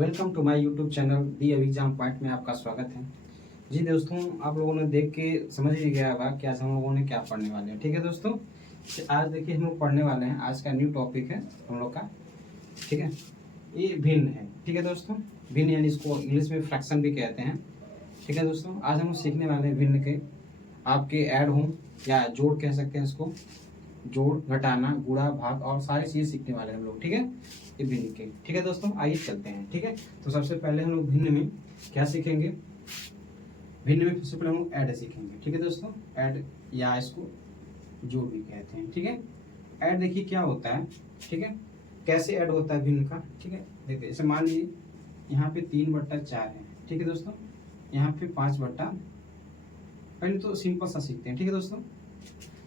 Welcome to my YouTube channel the exam point में आपका स्वागत है। जी दोस्तों, आप लोगों ने देख के समझ ही गया होगा कि आज हम लोगों ने क्या पढ़ने वाले हैं। ठीक है दोस्तों, आज देखिए हम लोग पढ़ने वाले हैं, आज का न्यू टॉपिक है हम लोग का। ठीक है, ये भिन्न है। ठीक है दोस्तों, भिन्न यानी इसको इंग्लिश में फ्रैक्शन भी कहते हैं। ठीक है दोस्तों, आज हम लोग सीखने वाले हैं भिन्न के आपके ऐड होम या जोड़ कह सकते हैं इसको, जोड़, घटाना, गुणा, भाग और सारी चीज़ सीखने वाले हैं हम लोग। ठीक है, ये भिन्न के। ठीक है दोस्तों, आइए चलते हैं। ठीक है, तो सबसे पहले हम लोग भिन्न में क्या सीखेंगे। भिन्न में सबसे पहले हम लोग ऐड सीखेंगे। ठीक है दोस्तों, ऐड या इसको जोड़ भी कहते हैं। ठीक है, ऐड देखिए क्या होता है। ठीक है, कैसे ऐड होता है भिन्न का। ठीक है, देखिए जैसे मान लीजिए यहाँ पे 3/4 है। ठीक है दोस्तों, यहाँ पे 5/, पहले तो सिंपल सा सीखते हैं। ठीक है दोस्तों,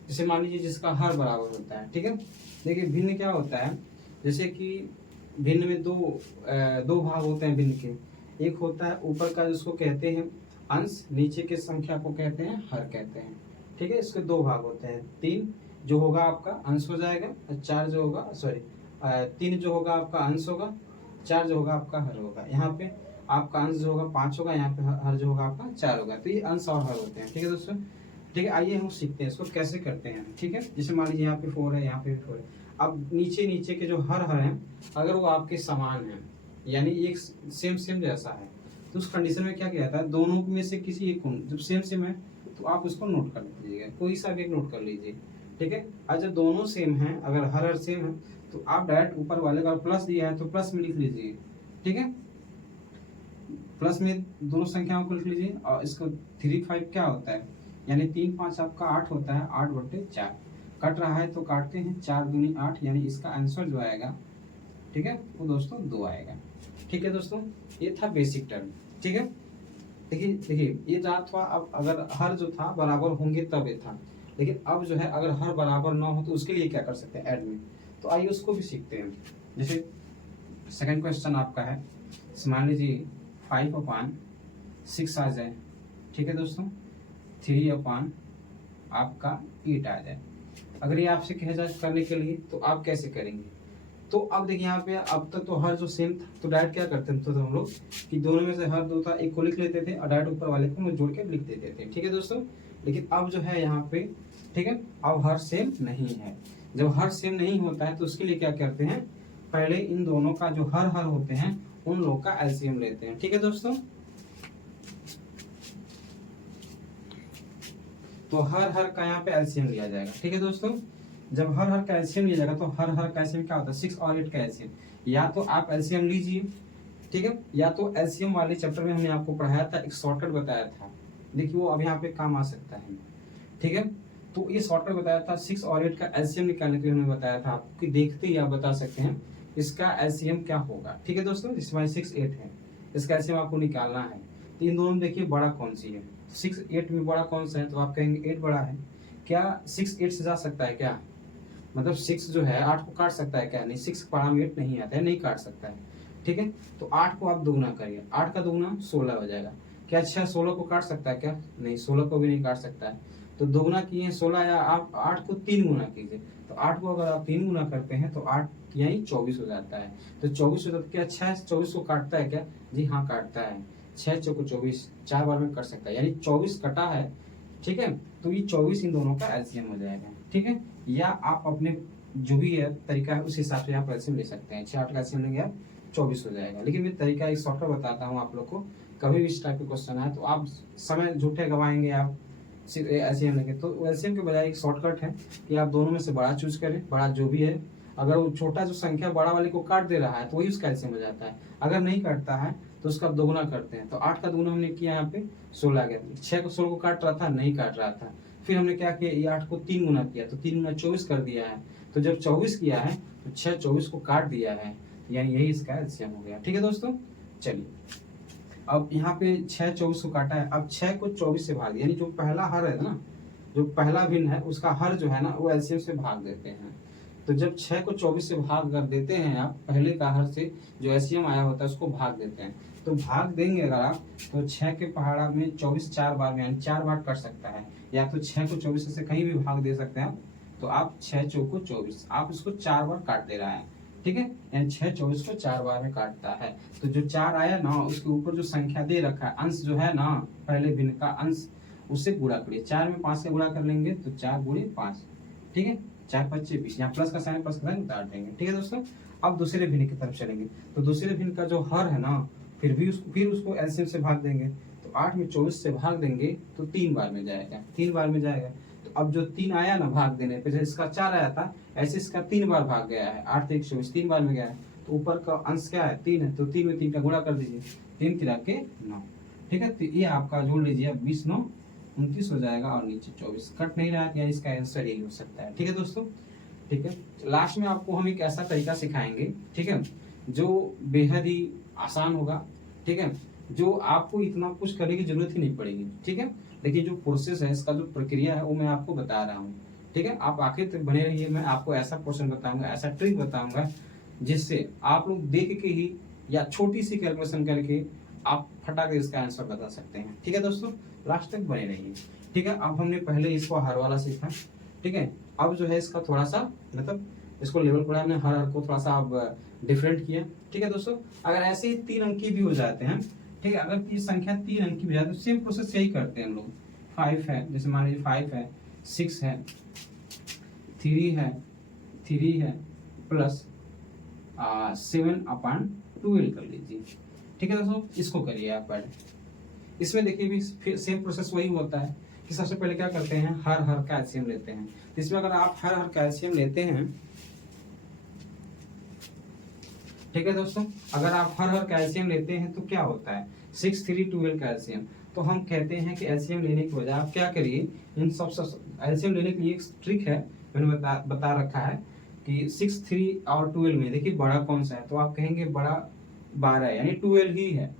जैसे मान लीजिए जिसका हर बराबर होता है। ठीक है, देखिए भिन्न क्या होता है, जैसे कि भिन्न में दो भाग होते हैं भिन्न के। एक होता है ऊपर का जिसको कहते हैं अंश, नीचे के संख्या को कहते हैं हर कहते हैं। ठीक है, इसके दो भाग होते हैं। 3 जो होगा आपका अंश हो जाएगा और 4 जो होगा 3 जो होगा आपका अंश होगा, 4 जो होगा आपका हर होगा। यहाँ पे आपका अंश जो होगा 5 होगा, यहाँ पे हर जो होगा आपका 4 होगा। तो ये अंश और हर होते हैं। ठीक है दोस्तों, ठीक है, आइए हम सीखते हैं इसको कैसे करते हैं। ठीक है, जैसे मान लीजिए यहाँ पे 4 है, यहाँ पे भी 4 है। अब नीचे के जो हर हैं अगर वो आपके समान हैं, यानी एक सेम जैसा है, तो उस कंडीशन में क्या किया जाता है, दोनों में से किसी एक को जब सेम है तो आप उसको नोट कर लीजिएगा, कोई सा भी एक नोट कर लीजिए। ठीक है, और जब दोनों सेम हैं, अगर हर सेम है तो आप डायरेक्ट ऊपर वाले का प्लस दिया है तो प्लस में लिख लीजिए। ठीक है, प्लस में दोनों संख्याओं को लिख लीजिए। और इसको 3 5 क्या होता है, यानी 3 5 आपका 8 होता है, 8/4 कट रहा है तो काटते हैं, 4 दूनी 8, यानी इसका आंसर जो आएगा, ठीक है, वो दोस्तों 2 आएगा। ठीक है दोस्तों, ये था बेसिक टर्म। ठीक है, देखिए ये था। अब अगर हर जो था बराबर होंगे तब ये था, लेकिन अब जो है अगर हर बराबर ना हो तो उसके लिए क्या कर सकते हैं, ऐड में। तो आइए उसको भी सीखते हैं। जैसे सेकंड क्वेश्चन आपका है, मान लीजिए 5/6 आ जाए। ठीक है दोस्तों, 3 आपका 8 आ जाए। अगर ये आपसे कहा जाए करने के लिए तो आप कैसे करेंगे। तो अब देखिए यहाँ पे अब तक तो हर जो सेम था तो डायरेक्ट क्या करते थे हम लोग कि दोनों में से हर दो था, एक को लिख लेते थे और डायरेक्ट ऊपर वाले को हम जोड़ के लिख देते थे। ठीक है दोस्तों, लेकिन अब जो है यहाँ पे, ठीक है, अब हर सेम नहीं है। जब हर सेम नहीं होता है तो उसके लिए क्या करते हैं, पहले इन दोनों का जो हर होते हैं उन लोगों का एलसीएम लेते हैं। ठीक है दोस्तों, तो हर का यहाँ पे एलसीएम लिया जाएगा। ठीक है दोस्तों, जब हर का एलसीएम लिया जाएगा तो हर का एलसीएम क्या होता है, 6 और 8 का एलसीएम। या तो आप एलसीएम लीजिए, ठीक है, या तो एलसीएम वाले चैप्टर में हमने आपको पढ़ाया था, एक शॉर्टकट बताया था, देखिए वो अब यहाँ पे काम आ सकता है। ठीक है, तो ये शॉर्टकट बताया था, 6 और 8 का एलसीएम निकालने के लिए हमने बताया था आपको कि देखते ही आप बता सकते हैं इसका एलसीएम क्या होगा। ठीक है दोस्तों, इसमें 6 8 है, इसका एलसीएम आपको निकालना है। तो इन दोनों में देखिए बड़ा कौन सी है, 6 8 में बड़ा कौन सा है, तो आप कहेंगे 8 बड़ा है। क्या 6 8 से जा सकता है क्या, मतलब 6 जो है 8 को काट सकता है क्या, नहीं, 6 पारा में 8 नहीं आता है, नहीं काट सकता है। ठीक है, तो 8 को आप दोगुना करिए, 8 का दोगुना 16 हो जाएगा। क्या अच्छा 16 को काट सकता है क्या, नहीं, 16 को भी नहीं काट सकता है। तो दोगुना किए 16, या आप 8 को 3 गुना कीजिए, तो 8 को अगर आप 3 गुना करते हैं तो 8 यानी 24 हो जाता है। तो 24 हो जाता है, क्या अच्छा 24 को काटता है क्या, जी हाँ काटता है। 6 चौको 24, 4 बार में कट सकता है, यानी 24 कटा है। ठीक है, तो ये 24 इन दोनों का एलसीएम हो जाएगा। ठीक है, या आप अपने जो भी है तरीका है उस हिसाब से यहाँ पर एलसीएम ले सकते हैं। 6 8 का एलसीएम लेंगे आप 24 हो जाएगा। लेकिन मैं तरीका एक शॉर्टकट बताता हूँ आप लोग को, कभी भी इस टाइप के क्वेश्चन आए तो आप समय झूठे गवाएंगे, आप एलसीएम लेंगे। तो एलसीएम के बजाय एक शॉर्टकट है कि आप दोनों में से बड़ा चूज करें, बड़ा जो भी है। अगर वो छोटा जो संख्या बड़ा वाले को काट दे रहा है तो वही उसका एलसीएम हो जाता है। अगर नहीं काटता है तो उसका दोगुना करते हैं। तो 8 का दोगुना हमने किया यहाँ पे 16 आ गया। 6 को 16 को काट रहा था, नहीं काट रहा था। फिर हमने क्या किया, ये 8 को 3 गुना किया, तो 3 गुना 24 कर दिया है। तो जब 24 किया है तो 6 24 को काट दिया है, यानी यही इसका एलसीएम हो गया। ठीक है दोस्तों, चलिए अब यहाँ पे 6 24 को काटा है, अब 6 को 24 से भाग, यानी जो पहला हर है ना, जो पहला भिन्न है उसका हर जो है ना वो एलसीएम से भाग देते हैं। तो जब 6 को 24 से भाग कर देते हैं आप, पहले का हर से जो एलसीएम आया होता है उसको भाग देते हैं। तो भाग देंगे अगर आप, तो 6 के पहाड़ा में 24 4 बार में, यानी 4 बार कर सकता है। या तो 6 को 24 से कहीं भी भाग दे सकते हैं आप। तो आप 6 चौको 24, आप इसको 4 बार काट दे रहा है, ठीक है, यानी 6 24 को 4 बार में काटता है। तो जो 4 आया ना उसके ऊपर जो संख्या दे रखा है अंश जो है ना पहले भिन्न का अंश उससे गुणा करिए। 4 में 5 से गुणा कर लेंगे तो 4 गुणे 5, ठीक है, 4 5 20, यहाँ प्लस का साइन प्लस का साइन उतार देंगे। ठीक है दोस्तों, अब दूसरे भिन्न की तरफ चलेंगे। तो दूसरे भिन्न का जो हर है ना फिर उसको एलसीएम से भाग देंगे। तो 8 में 24 से भाग देंगे तो 3 बार में जाएगा, 3 बार में जाएगा। तो अब जो 3 आया ना भाग देने पे, जैसे इसका 4 आया था ऐसे इसका 3 बार भाग गया है। 8 3 24 3 बार में गया है। तो ऊपर का अंश क्या है 3 है, तो 3 में 3 का गुणा कर दीजिए, 3 3 के 9। ठीक है, तो ये आपका जोड़ लीजिए, अब 20 9 29 हो जाएगा और नीचे 24 कट नहीं रहा, यानी इसका आंसर यही हो सकता है। ठीक है दोस्तों, ठीक है। लास्ट में आपको हम एक ऐसा तरीका सिखाएंगे, ठीक है, जो बेहद ही आसान होगा। ठीक है, जो आपको इतना कुछ करने की जरूरत ही नहीं पड़ेगी। ठीक है, देखिए जो प्रोसेस है इसका जो प्रक्रिया है वो मैं आपको बता रहा हूँ। ठीक है, आप आखिर तक बने रहिए, मैं आपको ऐसा क्वेश्चन बताऊंगा, ऐसा ट्रिक बताऊंगा जिससे आप लोग देख के ही या छोटी सी कैलकुलेशन करके आप फटाक इसका आंसर बता सकते हैं। ठीक है दोस्तों, लास्ट तक बने रहिए। ठीक है, अब हमने पहले इसको हर वाला सीखा। ठीक है, अब जो है इसका थोड़ा सा मतलब इसको लेवल पढ़ा हमने, हर को थोड़ा सा अब डिफरेंट किया। ठीक है दोस्तों, अगर ऐसे ही 3 अंकी भी हो जाते हैं, ठीक है, अगर ये संख्या 3 अंकी भी जाती है तो सेम प्रोसेस यही करते हैं हम लोग। 5 है, जैसे मान लीजिए 5 है, 6 है, 3 है प्लस 7/12 कर लीजिए। ठीक है दोस्तों, इसको करिए आप पहले। इसमें देखिए भी सेम प्रोसेस वही होता है कि सबसे पहले क्या करते हैं, हर का एलसीएम लेते हैं। तो इसमें अगर आप हर का एलसीएम लेते हैं, ठीक है दोस्तों, अगर आप हर का एलसीएम लेते हैं तो क्या होता है 6 3 12 का एलसीएम। तो हम कहते हैं कि एलसीएम लेने की बजाय आप क्या करिए, इन सब एलसीएम लेने के लिए एक ट्रिक है, मैंने बता रखा है कि 6 3 और 12 में देखिए बड़ा कौन सा है, तो आप कहेंगे बड़ा 12 यानी 12 ही है।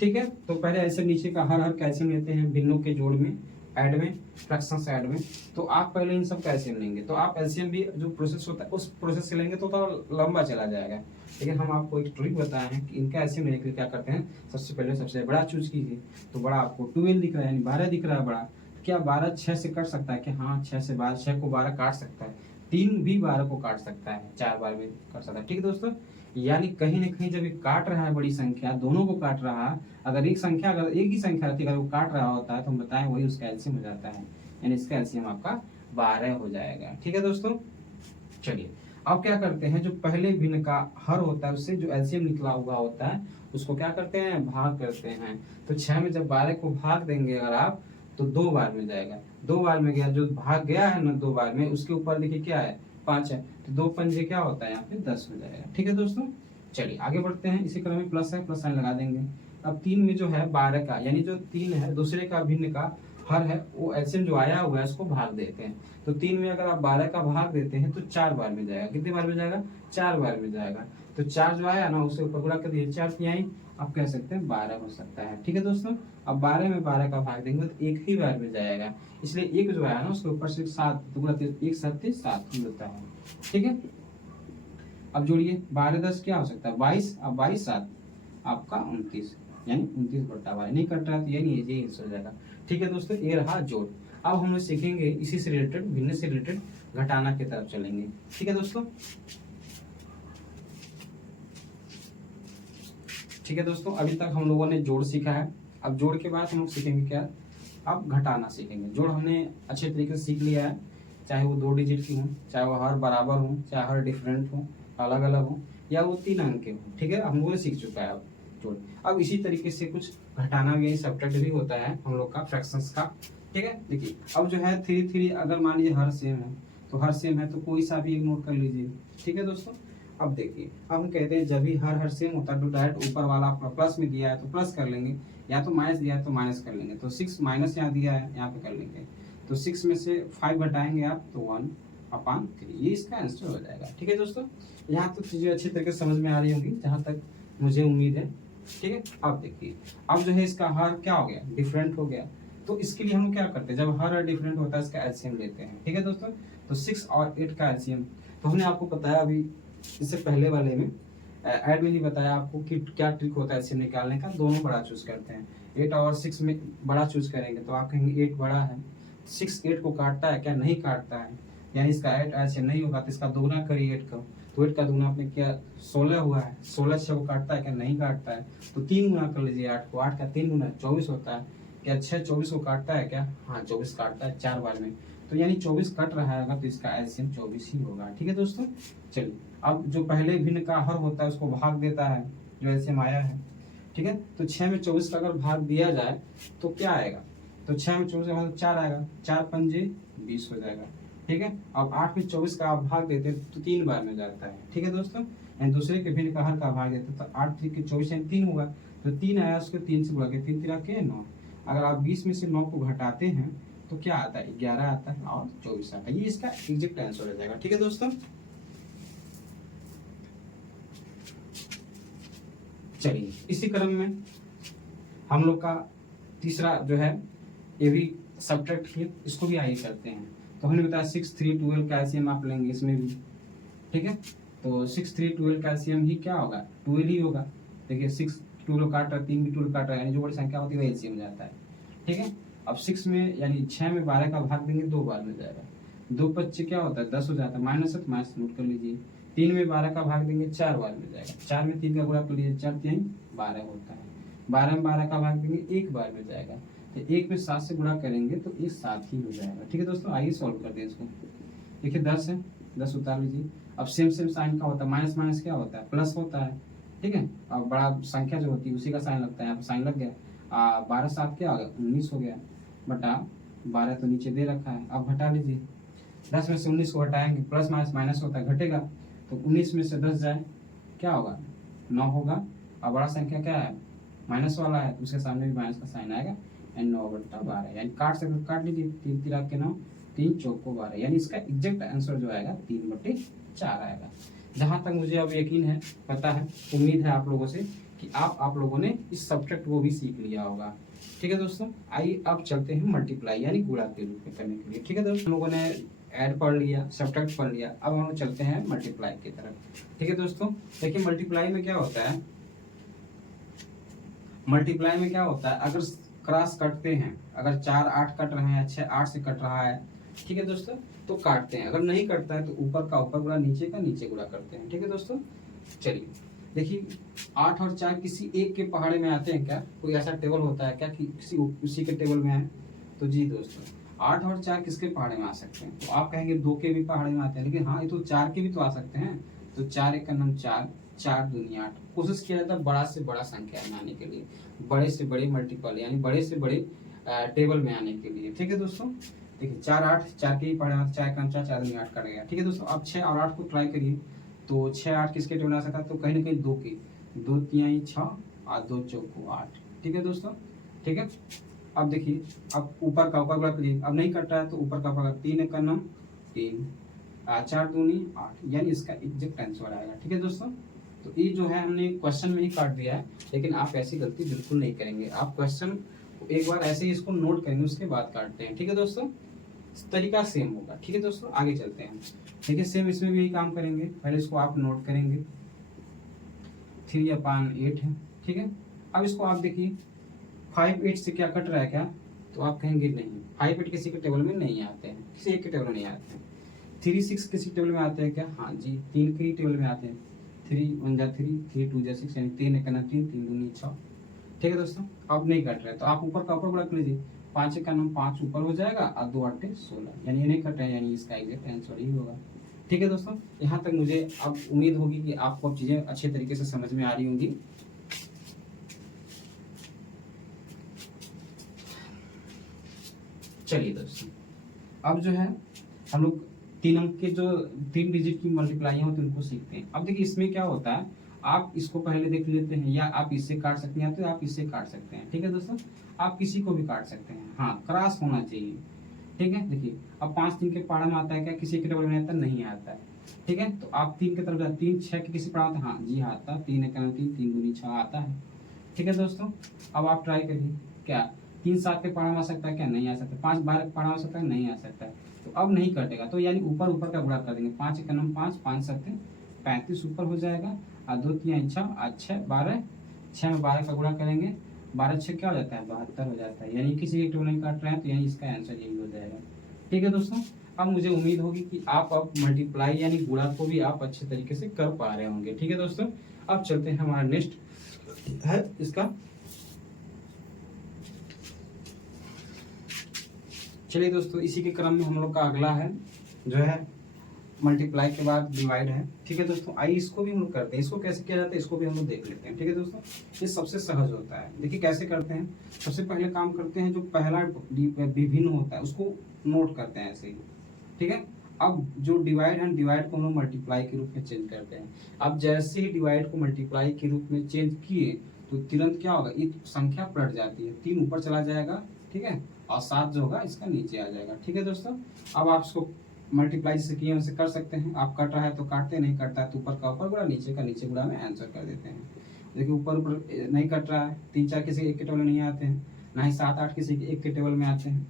ठीक है, तो पहले ऐसे नीचे का हर कैल्शियम लेते हैं भिन्नों के जोड़ में, ऐड में, फ्रैक्शंस ऐड में। तो आप पहले इन सब कैल्शियम लेंगे, तो आप एलसीएम भी जो प्रोसेस होता है उस प्रोसेस से लेंगे तो थोड़ा लंबा चला जाएगा। लेकिन हम आपको एक ट्रिक बताए हैं कि इनका एलसीएम लेने के लिए क्या करते हैं, सबसे पहले सबसे बड़ा चूज कीजिए। तो बड़ा आपको 12 दिख रहा है, यानी 12 दिख रहा है बड़ा। क्या 12 6 से कट सकता है? कि हाँ, 6 से 12, 6 को 12 काट सकता है, 3 भी 12 को काट सकता है, 4 बार में कर सकता है। ठीक है दोस्तों, यानी कहीं ना कहीं जब ये काट रहा है बड़ी संख्या, दोनों को काट रहा है, अगर एक ही संख्या रहती है, अगर वो काट रहा होता है तो हम बताएं वही उसका एलसीएम हो जाता है, यानी इसका एलसीएम आपका 12 हो जाएगा। ठीक है दोस्तों, चलिए अब क्या करते हैं, जो पहले भिन्न का हर होता है उससे जो एलसीएम निकला हुआ होता है उसको क्या करते हैं, भाग करते हैं। तो 6 में जब 12 को भाग देंगे अगर आप, तो 2 बार में जाएगा, 2 बार में गया, जो भाग गया है ना 2 बार में, उसके ऊपर देखिए क्या है 5 है, तो 2 पंजे क्या होता है यहाँ पे 10 हो जाएगा। ठीक है दोस्तों, चलिए आगे बढ़ते हैं। इसी क्रम में प्लस है, प्लस साइन लगा देंगे। अब 3 में जो है 12 का, यानी जो 3 है दूसरे का भिन्न का हर है, वो एलसीएम जो आया हुआ है उसको भाग देते हैं। तो 3 में अगर आप 12 का भाग देते हैं तो 4 बार में जाएगा। कितने बार में जाएगा, 4 बार में जाएगा। तो 4 जो आया ना उसे ऊपर गुणा कर दिए, 4 तिहाई आप कह सकते हैं 12 हो सकता है। ठीक है दोस्तों, अब 12 में 12 का भाग देंगे तो एक ही बार में जाएगा, इसलिए एक जो आया ना उसके ऊपर से 7 गुणा 1 7 7 मिलता है। ठीक है, अब जोड़िए 12 10 क्या हो सकता है 22, अब 22 7 आपका 29, यानी 29/12 नहीं कट रहा तो यही हो जाएगा। ठीक है दोस्तों, ये रहा जोड़। अब हम लोग सीखेंगे इसी से रिलेटेड, भिन्न से रिलेटेड घटाना की तरफ चलेंगे। ठीक है दोस्तों, ठीक है दोस्तों, अभी तक हम लोगों ने जोड़ सीखा है। अब जोड़ के बाद हम लोग सीखेंगे क्या, अब घटाना सीखेंगे। जोड़ हमने अच्छे तरीके से सीख लिया है, चाहे वो 2 डिजिट की हो, चाहे वो हर बराबर हो, चाहे हर डिफरेंट हो, अलग अलग हो, या वो 3 अंक के हो। ठीक है, हम लोग सीख चुका है अब जोड़। अब इसी तरीके से कुछ घटाना भी, सब्ट्रैक्ट भी होता है हम लोग का, फ्रैक्शंस का। ठीक है, देखिए अब जो है 3 3, अगर मान लीजिए हर सेम है तो हर सेम है तो कोई सा भी इग्नोर कर लीजिए। ठीक है दोस्तों, अब देखिए, अब हम कहते हैं जब भी हर सेम होता है तो डायरेक्ट ऊपर वाला आपका प्लस में दिया है तो प्लस कर लेंगे, या तो माइनस दिया है तो माइनस कर लेंगे। तो 6 माइनस यहाँ दिया है, यहाँ पे कर लेंगे। तो 6 में से 5 घटाएंगे आप तो 1/3, ये इसका आंसर हो जाएगा। ठीक है दोस्तों, यहाँ तक चीजें अच्छी तरीके से समझ में आ रही होंगी, जहाँ तक मुझे उम्मीद है। ठीक है, अब देखिए, अब जो है इसका हर क्या हो गया, डिफरेंट हो गया। तो इसके लिए हम क्या करते हैं, जब हर डिफरेंट होता है इसका एलसीएम लेते हैं। ठीक है दोस्तों, तो 6 और 8 का एलसीएम, तो हमने आपको बताया अभी इससे पहले वाले में ऐड में ही बताया आपको कि क्या ट्रिक होता है एलसीएम निकालने का। दोनों बड़ा चूज करते हैं, 8 और 6 में बड़ा चूज करेंगे तो आप कहेंगे 8 बड़ा है। 6 8 को काटता है क्या, नहीं काटता है, यानी इसका 8 एलसीएम नहीं होगा, तो इसका दोगुना करिए 8 का, तो 8 का दुगुना आपने किया 16 हुआ है, 16 6 को काटता है क्या, नहीं काटता है, तो 3 गुना कर लीजिए 8 को, 8 का 3 गुना 24 होता है, क्या 6 24 को काटता है क्या, हाँ 24 काटता है 4 बार में, तो यानी 24 कट रहा है तो इसका एलसीएम 24 ही होगा। ठीक है दोस्तों, चलिए अब जो पहले भिन्न का हर होता है उसको भाग देता है, जो एलसीएम आया है। ठीक है, तो 6 में 24 का अगर भाग दिया जाए तो क्या आएगा, तो 6 में 24 का मतलब 4 आएगा, 4 पंजे 20 हो जाएगा। ठीक है, अब 8 में 24 का आप भाग देते तो 3 बार में जाता है। ठीक है दोस्तों, यानी दूसरे के भिन्न का हर का भाग देते तो 8 3 के 24 यानी 3 होगा, तो 3 आया उसको 3 से गुणा के 3 3 के 9। अगर आप 20 में से 9 को घटाते हैं तो क्या आता है, 11 आता है और 24 आता है, ये इसका एग्जैक्ट आंसर हो जाएगा। ठीक है दोस्तों, चलिए इसी क्रम में हम लोग का तीसरा जो है ये भी सब्ट्रैक्ट किए, इसको भी आइए करते हैं। तो हमने बताया 6 3 12 का एलसीएम आप लेंगे इसमें भी। ठीक है, तो 6 3 12 का एलसीएम ही क्या होगा, 12 ही होगा। देखिए 6 12 काट रहा है, 3 भी 12 काट रहा है, यानी जो बड़ी संख्या होती है वो एलसीएम जाता है। ठीक है, अब 6 में यानी 6 में 12 का भाग देंगे 2 बार में जाएगा, 2 25 क्या होता है 10 हो जाता है, माइनस है तो माइनस नोट कर लीजिए। 3 में 12 का भाग देंगे 4 बार में जाएगा, 4 में 3 का गुणा कर लीजिए, 4 3 12 होता है। 12 में 12 का भाग देंगे 1 बार में जाएगा, तो 1 में 7 से गुणा करेंगे तो ये 7 ही हो जाएगा। ठीक है दोस्तों, आइए सॉल्व कर दें इसको। देखिए 10 है, 10 उतार लीजिए। अब सेम सेम साइन का होता है, माइनस माइनस क्या होता है, प्लस होता है। ठीक है, अब बड़ा संख्या जो होती है उसी का साइन लगता है, यहाँ पे साइन लग गया। 12 7 क्या हो गया, 19 हो गया, बटा 12 तो नीचे दे रखा है। अब घटा लीजिए, 10 में से 19 को हटाएंगे, प्लस माइनस माइनस होता है, घटेगा, तो 19 में से 10 जाए क्या होगा, 9 होगा। अब बड़ा संख्या क्या है, माइनस वाला है, उसके सामने भी माइनस का साइन आएगा, यानी 9 बटा 12, यानी काट सकते काट लीजिए, 3 3 के 9, 3 4 को 12, यानी इसका एग्जैक्ट आंसर जो आएगा 3/4 आएगा। जहां तक मुझे अब यकीन है, पता है, उम्मीद है आप लोगों से कि आप लोगों ने इस सब्जेक्ट को भी सीख लिया होगा। ठीक है दोस्तों, आइए अब चलते हैं मल्टीप्लाई यानी गुणा के रूप में करने के लिए। ठीक है दोस्तों, हम लोगों ने ऐड पढ़ लिया, सब्ट्रैक्ट पढ़ लिया, अब हम चलते हैं मल्टीप्लाई की तरफ। ठीक है दोस्तों, देखिए मल्टीप्लाई में क्या होता है, मल्टीप्लाई में क्या होता है, अगर क्रॉस कटते हैं, अगर 4 8 कट रहे हैं, 6 8 से कट रहा है, ठीक है दोस्तों, तो काटते हैं। अगर नहीं कटता है तो ऊपर का ऊपर गुणा, नीचे का नीचे गुणा करते हैं। ठीक है दोस्तों, चलिए देखिए 8 और 4 किसी एक के पहाड़े में आते हैं क्या, कोई ऐसा टेबल होता है क्या कि किसी उसी के टेबल में आए, तो जी दोस्तों 8 और 4 किसके पहाड़े में आ सकते हैं, तो आप कहेंगे 2 के भी पहाड़े में आते हैं, लेकिन हाँ ये तो 4 के भी तो आ सकते हैं। तो 4 एक का नाम 4, 4 दूनी 8, कोशिश किया जाता है बड़ा से बड़ा संख्या में आने के लिए, बड़े से बड़े मल्टीपल यानी बड़े से बड़े टेबल में आने के लिए। ठीक है दोस्तों, देखिए 4 8 4 के ही पहाड़े में, 4 का 4 4 दूनी 8 कट गया। ठीक है दोस्तों, अब 6 और 8 को ट्राई करिए, तो 6 8 किसके टेबल में आ सकता है, तो कहीं ना कहीं 2 के, 2 3 6 और 2 4 8। ठीक है दोस्तों, ठीक है, अब देखिए अब ऊपर का ऊपर गुणा करिए, अब नहीं कट रहा है तो ऊपर का ऊपर, 3 का नाम 3, 4 दूनी 8, यानी इसका एग्जैक्ट आंसर आएगा। ठीक है दोस्तों, तो ये जो है हमने क्वेश्चन में ही काट दिया है, लेकिन आप ऐसी गलती बिल्कुल नहीं करेंगे, आप क्वेश्चन एक बार ऐसे ही इसको नोट करेंगे उसके बाद काटते हैं। ठीक है दोस्तों, तरीका सेम होगा। ठीक है दोस्तों, आगे चलते हैं। ठीक है, सेम इसमें भी यही काम करेंगे, पहले इसको आप नोट करेंगे, 3/8 है। ठीक है, अब इसको आप देखिए 5 8 से क्या कट रहा है क्या, तो आप कहेंगे नहीं 5 8 किसी के टेबल में नहीं आते हैं, किसी एक के टेबल में नहीं आते हैं। 3 6 किसी टेबल में आते हैं क्या, हाँ जी 3 के ही टेबल में आते हैं, 3 1 जा 3, 3 2 जा 6, यानी 3 1 का 3, 3 दूनी 6। ठीक है दोस्तों, अब नहीं कट रहा है तो आप ऊपर का ऊपर गुणा कर लीजिए, 5 का नाम 5 ऊपर हो जाएगा और 2 8 16, यानी ये नहीं कट रहा है, यानी इसका एग्जैक्ट आंसर ही होगा। ठीक है दोस्तों, यहाँ तक मुझे अब उम्मीद होगी कि आपको अब चीजें अच्छे तरीके से समझ में आ रही होंगी। चलिए दोस्तों, अब जो है हम लोग 3 अंक के जो 3 डिजिट की मल्टीप्लाई होती है उनको सीखते हैं। अब देखिए इसमें क्या होता है, आप इसको पहले देख लेते हैं, या आप इससे काट सकते हैं, तो आप इससे काट सकते हैं। ठीक है दोस्तों, आप किसी को भी काट सकते हैं, हाँ क्रॉस होना चाहिए। ठीक है, देखिए अब 5 3 के पहाड़ा में आता है क्या, किसी के टेबल में आता नहीं आता है। ठीक है, तो आप 3 की तरफ जाते, 3 6 के किसी पहाड़ा आता, हाँ जी हाँ आता, 3 1 3, 3 दूनी 6 आता है। ठीक है दोस्तों, अब आप ट्राई करिए, क्या 3 7 के पहाड़ा में आ सकता है क्या, नहीं आ सकता। 5 12 के पहाड़ा में आ सकता है, नहीं आ सकता है, तो अब नहीं कटेगा, तो यानी ऊपर ऊपर का गुणा कर देंगे, 5 1 5, 5 7 35 ऊपर हो जाएगा, और 2 3 6 और 6 12, 6 में 12 का गुणा करेंगे, 12 6 क्या हो जाता है 72 हो जाता है, यानी किसी एक टेबल नहीं काट रहे हैं, तो यानी इसका आंसर यही हो जाएगा। ठीक है दोस्तों, अब मुझे उम्मीद होगी कि आप अब मल्टीप्लाई यानी गुणा को भी आप अच्छे तरीके से कर पा रहे होंगे। ठीक है दोस्तों, अब चलते हैं हमारा नेक्स्ट है इसका। चलिए दोस्तों, इसी के क्रम में हम लोग का अगला है जो है मल्टीप्लाई के बाद डिवाइड है। ठीक है दोस्तों, आइए इसको भी हम लोग करते हैं। इसको कैसे किया जाता है इसको भी हम लोग देख लेते हैं। ठीक है दोस्तों, ये सबसे सहज होता है। देखिए कैसे करते हैं। सबसे पहले काम करते हैं, जो पहला विभिन्न होता है उसको नोट करते हैं ऐसे ही। ठीक है, अब जो डिवाइड है, डिवाइड को हम लोग मल्टीप्लाई के रूप में चेंज करते हैं। अब जैसे ही डिवाइड को मल्टीप्लाई के रूप में चेंज किए तो तुरंत क्या होगा, ये संख्या पलट जाती है, 3 ऊपर चला जाएगा। ठीक है, और 7 जो होगा इसका नीचे आ जाएगा। ठीक है दोस्तों, अब आप इसको मल्टीप्लाई से किए उनसे कर सकते हैं। आप कट रहा है तो काटते, नहीं कटता है तो ऊपर का ऊपर गुणा, नीचे का नीचे गुणा में आंसर कर देते हैं। देखिए ऊपर ऊपर नहीं कट रहा है, 3 4 किसी एक के टेबल में नहीं आते हैं, ना ही 7 8 किसी के एक के टेबल में आते हैं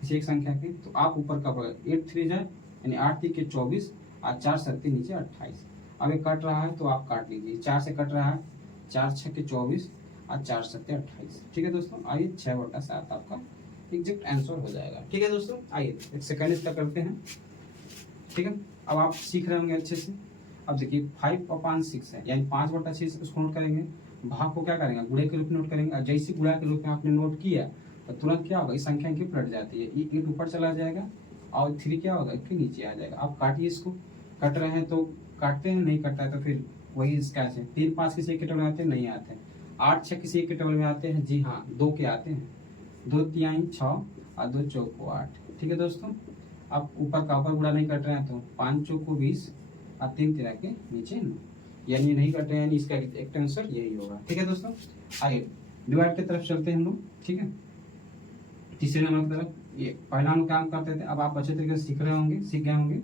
किसी एक संख्या के। तो आप ऊपर का 8 3 जाए यानी 8 3 के 24 और 4 7 नीचे 28। अब ये कट रहा है तो आप काट लीजिए, 4 से कट रहा है, 4 6 के 24 और 4 7 28। ठीक है दोस्तों, आइए 6/7 आपका एग्जैक्ट आंसर हो जाएगा। ठीक है दोस्तों, आइए एक सेकंड इसका करते हैं। ठीक है, अब आप सीख रहे होंगे अच्छे से। अब देखिए 5/6 है यानी 5/6 उसको नोट करेंगे, भाग को क्या करेंगे, गुणे के रूप में नोट करेंगे। और जैसे गुणा के रूप में आपने नोट किया तो तुरंत क्या होगा, इस संख्या की पलट जाती है, ये 8 ऊपर चला जाएगा और 3 क्या होगा, इसके नीचे आ जाएगा। आप काटिए इसको, कट रहे हैं तो काटते हैं, नहीं कटता है तो फिर वही इसका है। 3 5 किसी एक के टेबल में आते हैं, नहीं आते हैं। 8 6 किसी एक के टेबल में आते हैं, जी हाँ 2 के आते हैं, 2 3 6 और 2 4 8। ठीक है दोस्तों, आप ऊपर का ऊपर गुणा नहीं कट रहे हैं तो 5 4 20 और 3 3 के नीचे 9, यानी नहीं कट रहे हैं, यानी इसका एक आंसर यही होगा। ठीक है दोस्तों, आइए डिवाइड की तरफ चलते हैं हम लोग। ठीक है, तीसरे नंबर की तरफ। ये पहला हम काम करते थे, अब आप अच्छे तरीके से सीख रहे होंगे, सीख गए होंगे।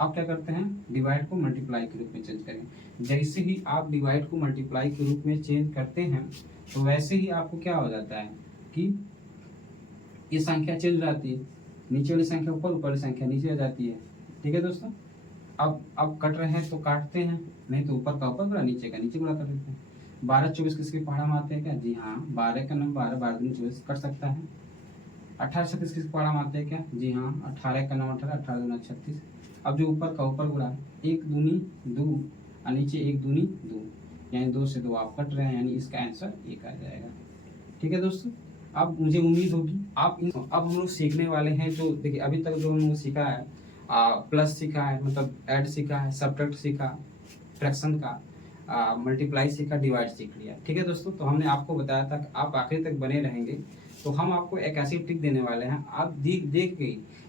अब क्या करते हैं, डिवाइड को मल्टीप्लाई के रूप में चेंज करेंगे। जैसे ही आप डिवाइड को मल्टीप्लाई के रूप में चेंज करते हैं तो वैसे ही आपको क्या हो जाता है कि ये संख्या चेंज हो जाती है, नीचे वाली संख्या ऊपर, ऊपर वाली संख्या नीचे आ जाती है। ठीक है दोस्तों, अब कट रहे हैं तो काटते हैं, नहीं तो ऊपर का ऊपर गुणा, नीचे का नीचे गुणा कर देते हैं। 12 24 किसके पहाड़ा में आते हैं क्या, जी हाँ 12 का नंबर 12 12 दूनी 24 कर सकता है। 18 36 किसके पहाड़ा में आते हैं क्या, जी हाँ 18 का नंबर 18 18 दूना 36। अब जो ऊपर का ऊपर गुणा, 1 दूनी 2 और नीचे 1 दूनी 2, यानी 2 से 2 आप कट रहे हैं, यानी इसका आंसर 1 आ जाएगा। ठीक है दोस्तों, अब मुझे उम्मीद होगी आप अब हम लोग सीखने वाले हैं। जो देखिए अभी तक जो हम लोग सीखा है, प्लस सीखा है, मतलब ऐड सीखा है, सब्ट्रैक्ट सीखा, फ्रैक्शन का, मल्टीप्लाई सीखा, डिवाइड सीख लिया। ठीक है दोस्तों, तो हमने आपको बताया था कि आप आखिर तक बने रहेंगे तो हम आपको एक ऐसी ट्रिक देने वाले हैं, आप देख के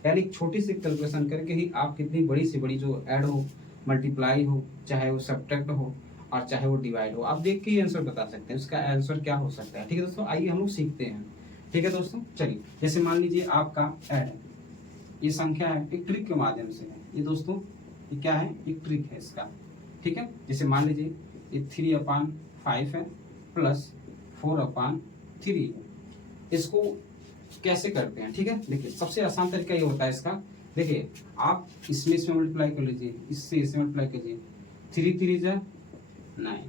यानी छोटी सी कैलकुलेशन करके ही आप कितनी बड़ी से बड़ी जो ऐड हो, मल्टीप्लाई हो, चाहे वो सब्ट्रैक्ट हो और चाहे वो डिवाइड हो, आप देख के ही आंसर बता सकते हैं उसका आंसर क्या हो सकता है। ठीक है दोस्तों, आइए हम लोग सीखते हैं। ठीक है दोस्तों, चलिए जैसे मान लीजिए आपका ऐड है, ये संख्या है, एक ट्रिक के माध्यम से है ये दोस्तों, ये क्या है, एक ट्रिक है इसका। ठीक है, जैसे मान लीजिए ये 3/5 है प्लस 4/3 है। इसको कैसे करते हैं, ठीक है, देखिए सबसे आसान तरीका ये होता है इसका। देखिए आप इसमें मल्टीप्लाई कर लीजिए, इससे इसमें मल्टीप्लाई कीजिए, 3 3 जा 9,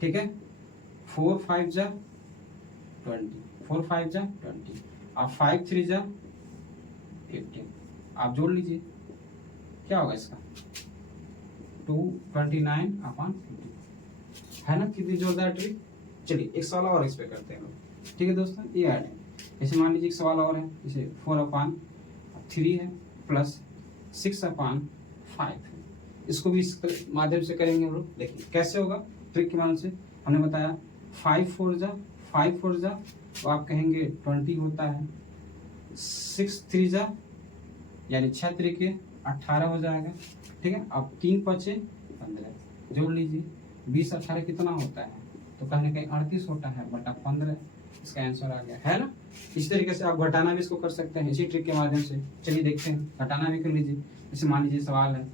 ठीक है, 4 5 जा 20, 4 5 जा 20 और 5 3 जा 18। आप जोड़ लीजिए क्या होगा इसका, 229/50 है ना, कितनी जोरदार ट्रिक। चलिए एक सवाल और इस पे करते हैं लोग। ठीक है दोस्तों, ये ऐड है। जैसे मान लीजिए एक सवाल और है, जैसे 4/3 है प्लस 6/5 है। इसको भी इस माध्यम से करेंगे हम लोग। देखिए कैसे होगा, ट्रिक के माध्यम से हमने बताया 5 4 जा तो आप कहेंगे 20 होता है, 6 3 जा यानी 6 3 18 हो जाएगा। ठीक है, अब 3 5 15 जोड़ लीजिए, 20 18 कितना होता है, तो कहीं ना कहीं 38 होता है बटा 15, इसका आंसर आ गया है ना। इसी तरीके से आप घटाना भी इसको कर सकते हैं इसी ट्रिक के माध्यम से। चलिए देखते हैं, घटाना भी कर लीजिए। जैसे मान लीजिए सवाल है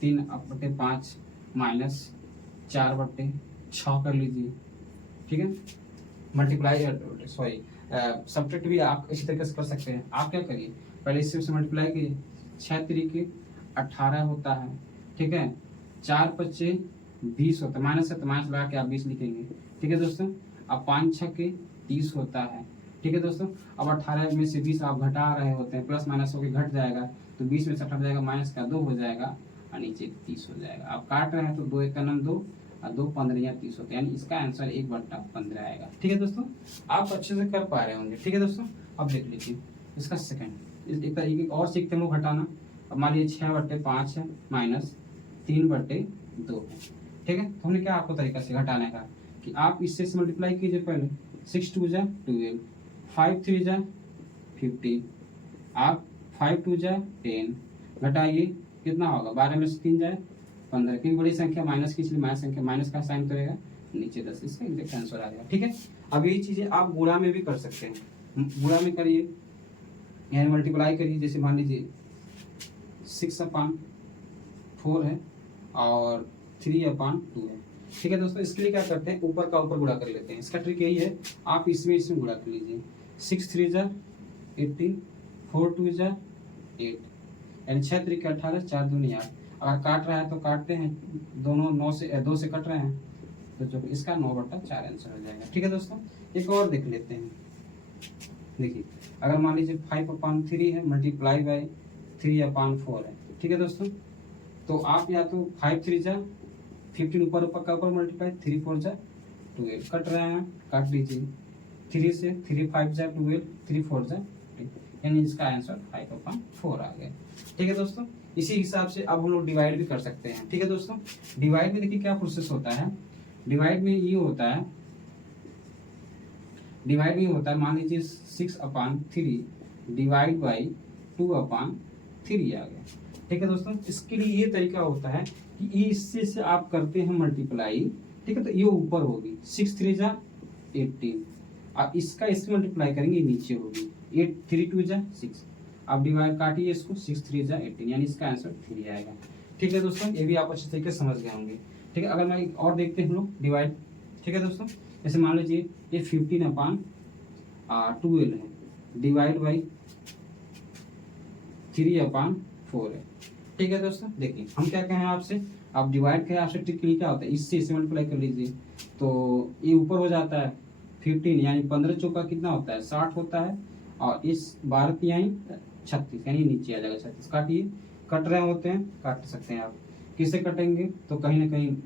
3/5 माइनस 4/6 कर लीजिए। ठीक है, मल्टीप्लाई सॉरी सब्ट्रैक्ट भी आप इसी तरीके से कर सकते हैं। आप क्या करिए, पहले इससे मल्टीप्लाई कीजिए, 6 3 18 होता है, ठीक है, 4 5 20 होता है, माइनस है तो माइनस लगा के आप 20 लिखेंगे। ठीक है दोस्तों, अब 5 6 30 होता है। ठीक है दोस्तों, अब 18 में से 20 आप घटा रहे होते हैं, प्लस माइनस होकर घट जाएगा, तो 20 में 60 हो जाएगा, माइनस का 2 हो जाएगा और नीचे 30 हो जाएगा। आप काट रहे हैं तो 2 1 9 2 और 2 15 या 30 होते हैं, यानी इसका आंसर 1/15 आएगा। ठीक है दोस्तों, आप अच्छे से कर पा रहे होंगे। ठीक है दोस्तों, अब देख लीजिए इसका सेकंड। एक तरीके और सीखते हैं हम लोग घटाना। अब मान लीजिए 6/5 है माइनस 3/2 है। ठीक है, तो हमने क्या आपको तरीका से घटाने का कि आप इससे मल्टीप्लाई कीजिए पहले। 6 2 जा 12, 5 3 जा 15, आप 5 2 जा 10, घटाइए कितना होगा, 12 में से 3 जाए 15, क्योंकि बड़ी संख्या माइनस की, इसलिए माइनस संख्या माइनस का साइन करेगा, नीचे 10, इसका एग्जैक्ट आंसर आ गया। ठीक है, अब यही चीजें आप गुणा में भी कर सकते हैं। गुणा में करिए, यानी मल्टीप्लाई करिए। जैसे मान लीजिए 6/4 है और 3/2 है। ठीक है दोस्तों, इसके लिए क्या करते हैं, ऊपर का ऊपर गुणा कर लेते हैं। इसका ट्रिक यही है, आप इसमें गुणा कर लीजिए। 6 3 जा 18, 4 2 जा 8, यानी 6 3 के 18, 4 2 8। अगर काट रहा है तो काटते हैं, दोनों 2 से कट रहे हैं, तो जो इसका 9/4 आंसर हो जाएगा। ठीक है दोस्तों, एक और देख लेते हैं। देखिए, अगर मान लीजिए 5/3 है मल्टीप्लाई बाय 3/4 है। ठीक है दोस्तों, तो आप या तो 5 3 जा 15, ऊपर का ऊपर मल्टीप्लाई, 3 4 जा 12, कट रहे हैं, काट लीजिए। 3 से 3 5 जा 12, 3 4 जा 8, यानी इसका आंसर 5/4 आ गया। ठीक है दोस्तों, इसी हिसाब से अब हम लोग डिवाइड भी कर सकते हैं। ठीक है दोस्तों, डिवाइड में देखिए क्या प्रोसेस होता है। डिवाइड में ये होता है, डिवाइड में होता है, मान लीजिए 6/3 डिवाइड बाई 2/3 आ गया। ठीक है दोस्तों, इसके लिए ये तरीका होता है कि इससे से आप करते हैं मल्टीप्लाई। ठीक है, तो ये ऊपर होगी 6 3 जा 18, आप इसका इससे मल्टीप्लाई करेंगे, नीचे होगी 8 3 2 जा 6। आप डिवाइड काटिए इसको, 6 3 जा 18, यानी इसका आंसर 3 आएगा। ठीक है दोस्तों, ये भी आप अच्छे तरीके से समझ गए होंगे। ठीक है, अगर मैं एक और देखते हैं हम लोग डिवाइड। ठीक है दोस्तों, जैसे मान लीजिए ये 15/12 है, डिवाइड बाई 3/4 है। ठीक है दोस्तों, देखिए हम क्या कहें आपसे, आप डिवाइड कहें आपसे, ट्रिक क्या होता है, इससे मल्टीप्लाई कर लीजिए तो ये ऊपर हो जाता है 15, यानी 15 चौका कितना होता है 60 होता है, और इस 12 यानी 36, यानी नीचे आ जाएगा 36। काटिए, कट रहे होते हैं, काट सकते हैं आप। किससे कटेंगे, तो कहीं ना कहीं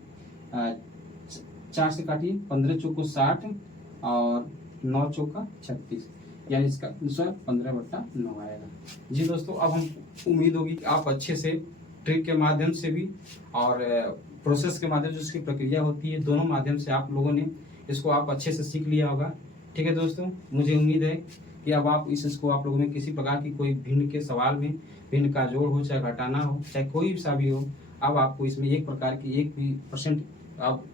4 से काटिए, 15 चौको 60 और 9 चौका 36, यानी इसका आंसर 15/9 आएगा। जी दोस्तों, अब हम उम्मीद होगी कि आप अच्छे से ट्रिक के माध्यम से भी और प्रोसेस के माध्यम से, इसकी प्रक्रिया होती है, दोनों माध्यम से आप लोगों ने इसको आप अच्छे से सीख लिया होगा। ठीक है दोस्तों, मुझे उम्मीद है कि अब आप इसको आप लोगों में किसी प्रकार की कोई भिन्न के सवाल में, भिन्न का जोड़ हो चाहे घटाना हो चाहे कोई सा भी हो, अब आपको इसमें एक प्रकार की 1% अब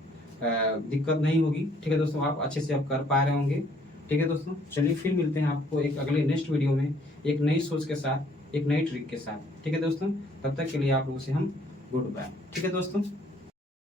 दिक्कत नहीं होगी। ठीक है दोस्तों, आप अच्छे से अब कर पा रहे होंगे। ठीक है दोस्तों, चलिए फिर मिलते हैं आपको एक अगले नेक्स्ट वीडियो में, एक नई सोच के साथ, एक नई ट्रिक के साथ। ठीक है दोस्तों, तब तक के लिए आप लोगों से हम गुड बाय। ठीक है दोस्तों।